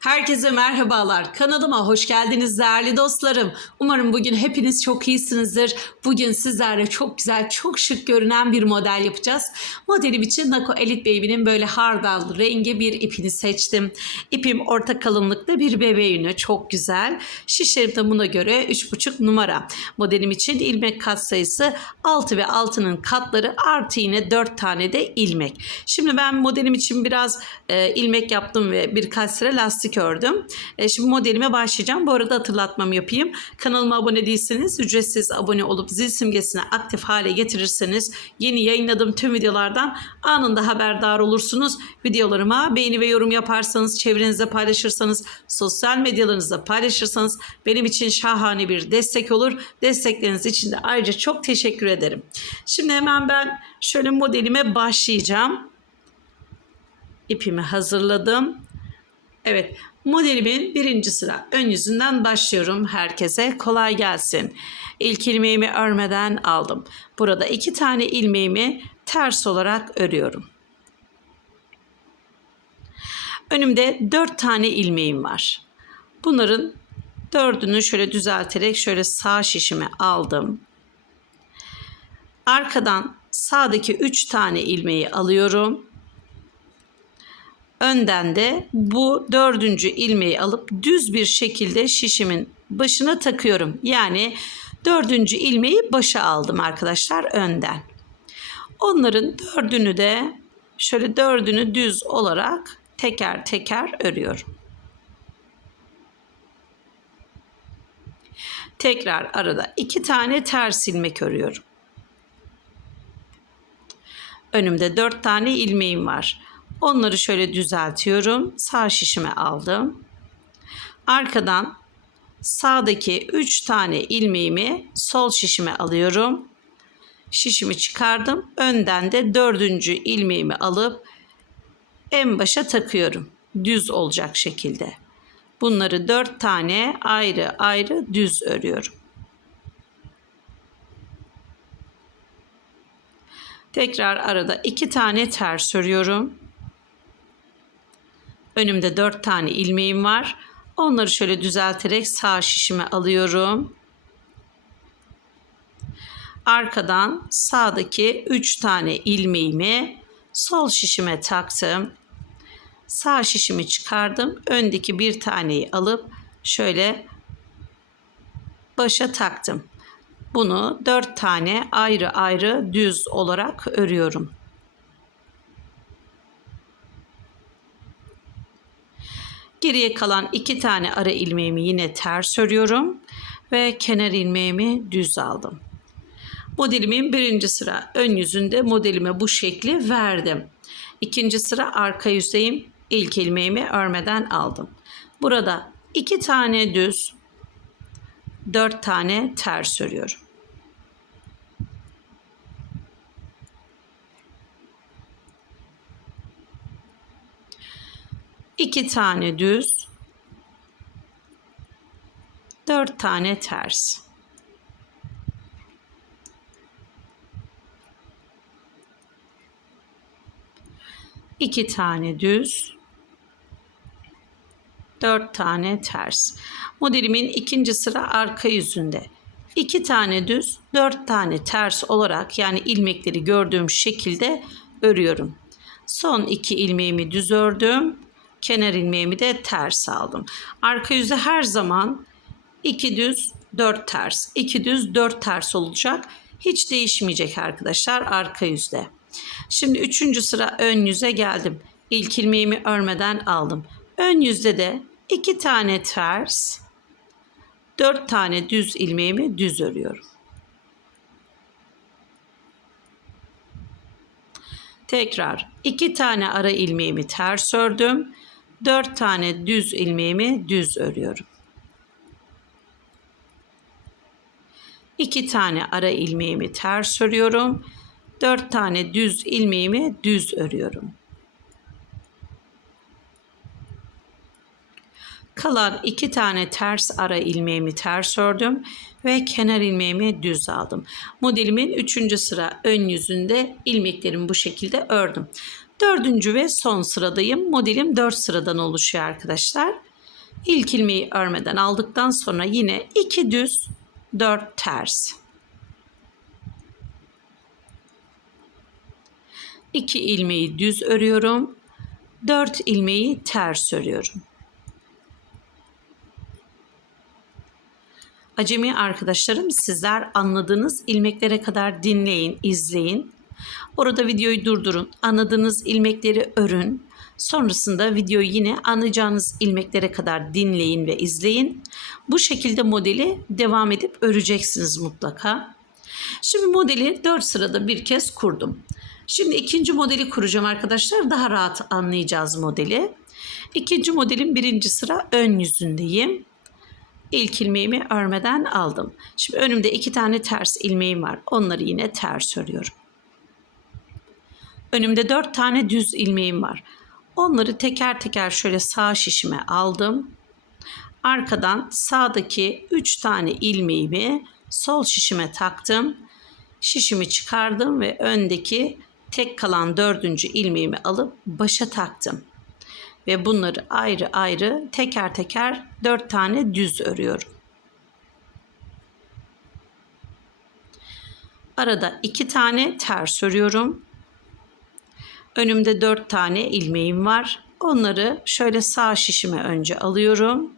Herkese merhabalar. Kanalıma hoş geldiniz değerli dostlarım. Umarım bugün hepiniz çok iyisinizdir. Bugün sizlerle çok güzel, çok şık görünen bir model yapacağız. Modelim için Nako Elite Baby'nin böyle hardal rengi bir ipini seçtim. İpim orta kalınlıkta bir bebe yünü. Çok güzel. Şişlerim de buna göre 3,5 numara. Modelim için ilmek kat sayısı 6 ve 6'nın katları artı yine 4 tane de ilmek. Şimdi ben modelim için biraz ilmek yaptım ve birkaç sıra lastik ördüm. Şimdi modelime başlayacağım. Bu arada hatırlatmamı yapayım. Kanalıma abone değilseniz ücretsiz abone olup zil simgesini aktif hale getirirseniz yeni yayınladığım tüm videolardan anında haberdar olursunuz. Videolarıma beğeni ve yorum yaparsanız, çevrenizde paylaşırsanız, sosyal medyalarınızda paylaşırsanız benim için şahane bir destek olur. Destekleriniz için de ayrıca çok teşekkür ederim. Şimdi hemen ben şöyle modelime başlayacağım. İpimi hazırladım. Evet, modelimin birinci sıra ön yüzünden başlıyorum. Herkese kolay gelsin. İlk ilmeğimi örmeden aldım. Burada 2 tane ilmeğimi ters olarak örüyorum. Önümde 4 tane ilmeğim var. Bunların 4'ünü şöyle düzelterek şöyle sağ şişime aldım. Arkadan sağdaki 3 tane ilmeği alıyorum. Önden de bu 4. ilmeği alıp düz bir şekilde şişimin başına takıyorum. Yani 4. ilmeği başa aldım arkadaşlar önden. Onların 4'ünü de şöyle 4'ünü düz olarak teker teker örüyorum. Tekrar arada 2 tane ters ilmek örüyorum. Önümde 4 tane ilmeğim var. Onları şöyle düzeltiyorum. Sağ şişime aldım. Arkadan sağdaki 3 tane ilmeğimi sol şişime alıyorum. Şişimi çıkardım. Önden de 4. ilmeğimi alıp en başa takıyorum. Düz olacak şekilde. Bunları 4 tane ayrı ayrı düz örüyorum. Tekrar arada 2 tane ters örüyorum. Önümde 4 tane ilmeğim var. Onları şöyle düzelterek sağ şişime alıyorum. Arkadan sağdaki 3 tane ilmeğimi sol şişime taktım. Sağ şişimi çıkardım. Öndeki bir taneyi alıp şöyle başa taktım. Bunu 4 tane ayrı ayrı düz olarak örüyorum. Geriye kalan 2 tane ara ilmeğimi yine ters örüyorum ve kenar ilmeğimi düz aldım. Modelimin birinci sıra ön yüzünde modelime bu şekli verdim. İkinci sıra arka yüzdeyim. İlk ilmeğimi örmeden aldım. Burada 2 tane düz, 4 tane ters örüyorum. İki tane düz, 4 tane ters. İki tane düz, 4 tane ters. Modelimin ikinci sıra arka yüzünde. 2 tane düz, 4 tane ters olarak yani ilmekleri gördüğüm şekilde örüyorum. Son 2 ilmeğimi düz ördüm. Kenar ilmeğimi de ters aldım. Arka yüzde her zaman 2 düz 4 ters, 2 düz 4 ters olacak. Hiç değişmeyecek arkadaşlar arka yüzde. Şimdi 3. sıra ön yüze geldim. İlk ilmeğimi örmeden aldım. Ön yüzde de 2 tane ters, 4 tane düz ilmeğimi düz örüyorum. Tekrar 2 tane ara ilmeğimi ters ördüm. 4 tane düz ilmeğimi düz örüyorum. 2 tane ara ilmeğimi ters örüyorum. 4 tane düz ilmeğimi düz örüyorum. Kalan 2 tane ters ara ilmeğimi ters ördüm ve kenar ilmeğimi düz aldım. Modelimin 3. sıra ön yüzünde ilmeklerimi bu şekilde ördüm. 4. ve son sıradayım. Modelim 4 sıradan oluşuyor arkadaşlar. İlk ilmeği örmeden aldıktan sonra yine 2 düz 4 ters. 2 ilmeği düz örüyorum. 4 ilmeği ters örüyorum. Acemi arkadaşlarım, sizler anladığınız ilmeklere kadar dinleyin, izleyin. Orada videoyu durdurun, anladığınız ilmekleri örün. Sonrasında videoyu yine anlayacağınız ilmeklere kadar dinleyin ve izleyin. Bu şekilde modeli devam edip öreceksiniz mutlaka. Şimdi modeli 4 sırada bir kez kurdum. Şimdi ikinci modeli kuracağım arkadaşlar. Daha rahat anlayacağız modeli. İkinci modelin birinci sıra ön yüzündeyim. İlk ilmeğimi örmeden aldım. Şimdi önümde 2 tane ters ilmeğim var. Onları yine ters örüyorum. Önümde 4 tane düz ilmeğim var. Onları teker teker şöyle sağ şişime aldım. Arkadan sağdaki 3 tane ilmeğimi sol şişime taktım. Şişimi çıkardım ve öndeki tek kalan 4. ilmeğimi alıp başa taktım. Ve bunları ayrı ayrı teker teker 4 tane düz örüyorum. Arada 2 tane ters örüyorum. Önümde 4 tane ilmeğim var. Onları şöyle sağ şişime önce alıyorum.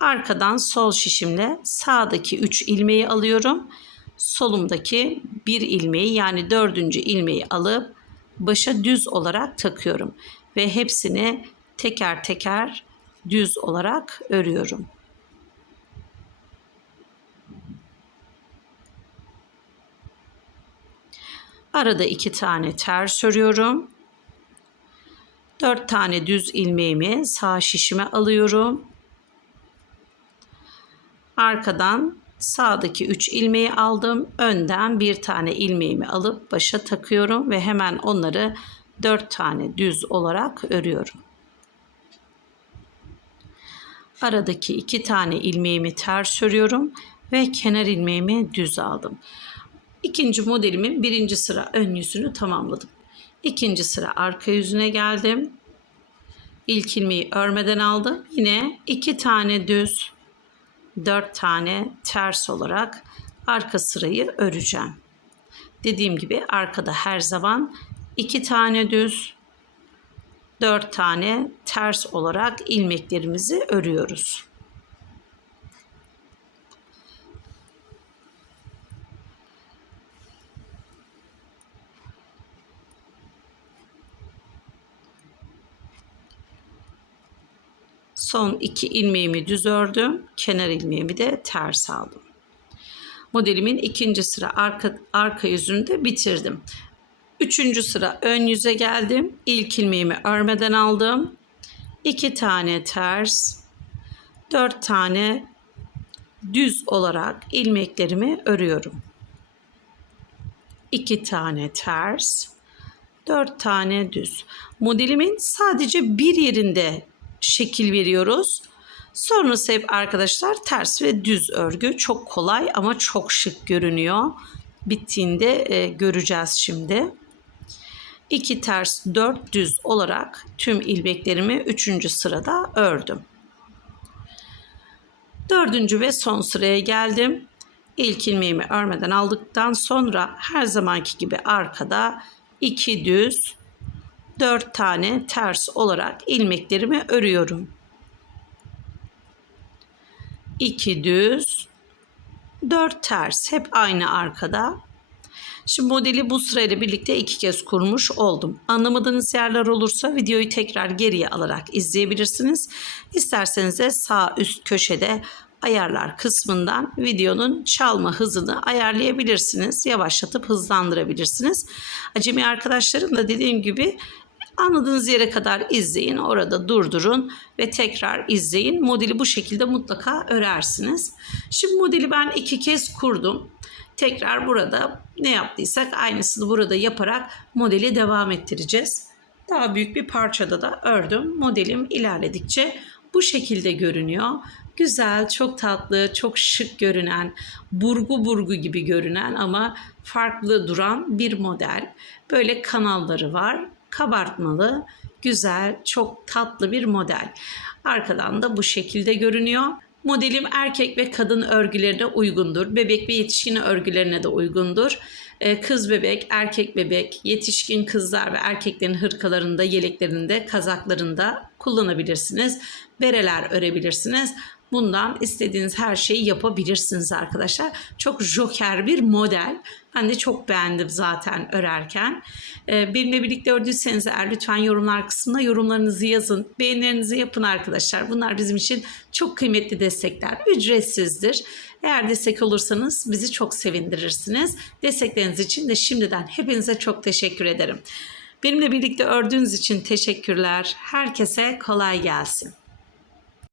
Arkadan sol şişimle sağdaki 3 ilmeği alıyorum. Solumdaki 1 ilmeği yani 4. ilmeği alıp başa düz olarak takıyorum. Ve hepsini teker teker düz olarak örüyorum. Arada 2 tane ters örüyorum. 4 tane düz ilmeğimi sağ şişime alıyorum. Arkadan sağdaki 3 ilmeği aldım. Önden 1 tane ilmeğimi alıp başa takıyorum ve hemen onları 4 tane düz olarak örüyorum. Aradaki 2 tane ilmeğimi ters örüyorum ve kenar ilmeğimi düz aldım. İkinci modelimin birinci sıra ön yüzünü tamamladım. İkinci sıra arka yüzüne geldim. İlk ilmeği örmeden aldım. Yine 2 tane düz, 4 tane ters olarak arka sırayı öreceğim. Dediğim gibi arkada her zaman 2 tane düz, 4 tane ters olarak ilmeklerimizi örüyoruz. Son 2 ilmeğimi düz ördüm. Kenar ilmeğimi de ters aldım. Modelimin ikinci sıra arka yüzünü de bitirdim. Üçüncü sıra ön yüze geldim. İlk ilmeğimi örmeden aldım. 2 tane ters, 4 tane düz olarak ilmeklerimi örüyorum. 2 tane ters, 4 tane düz. Modelimin sadece bir yerinde şekil veriyoruz. Sonrası hep arkadaşlar ters ve düz örgü. Çok kolay ama çok şık görünüyor. Bittiğinde göreceğiz şimdi. 2 ters 4 düz olarak tüm ilmeklerimi 3. sırada ördüm. 4. ve son sıraya geldim. İlk ilmeğimi örmeden aldıktan sonra her zamanki gibi arkada 2 düz 4 tane ters olarak ilmeklerimi örüyorum. 2 düz 4 ters hep aynı arkada. Şimdi modeli bu sırayla birlikte 2 kez kurmuş oldum. Anlamadığınız yerler olursa videoyu tekrar geriye alarak izleyebilirsiniz. İsterseniz de sağ üst köşede ayarlar kısmından videonun çalma hızını ayarlayabilirsiniz. Yavaşlatıp hızlandırabilirsiniz. Acemi arkadaşlarım da dediğim gibi anladığınız yere kadar izleyin. Orada durdurun ve tekrar izleyin. Modeli bu şekilde mutlaka örersiniz. Şimdi modeli ben 2 kez kurdum. Tekrar burada ne yaptıysak aynısını burada yaparak modeli devam ettireceğiz. Daha büyük bir parçada da ördüm. Modelim ilerledikçe bu şekilde görünüyor. Güzel, çok tatlı, çok şık görünen, burgu burgu gibi görünen ama farklı duran bir model. Böyle kanalları var. Kabartmalı, güzel, çok tatlı bir model. Arkadan da bu şekilde görünüyor. Modelim erkek ve kadın örgülerine uygundur. Bebek ve yetişkin örgülerine de uygundur. Kız bebek, erkek bebek, yetişkin kızlar ve erkeklerin hırkalarında, yeleklerinde, kazaklarında kullanabilirsiniz. Bereler örebilirsiniz. Bundan istediğiniz her şeyi yapabilirsiniz arkadaşlar. Çok joker bir model. Ben de çok beğendim zaten örerken. Benimle birlikte ördüyseniz eğer lütfen yorumlar kısmına yorumlarınızı yazın. Beğenilerinizi yapın arkadaşlar. Bunlar bizim için çok kıymetli destekler. Ücretsizdir. Eğer destek olursanız bizi çok sevindirirsiniz. Destekleriniz için de şimdiden hepinize çok teşekkür ederim. Benimle birlikte ördüğünüz için teşekkürler. Herkese kolay gelsin.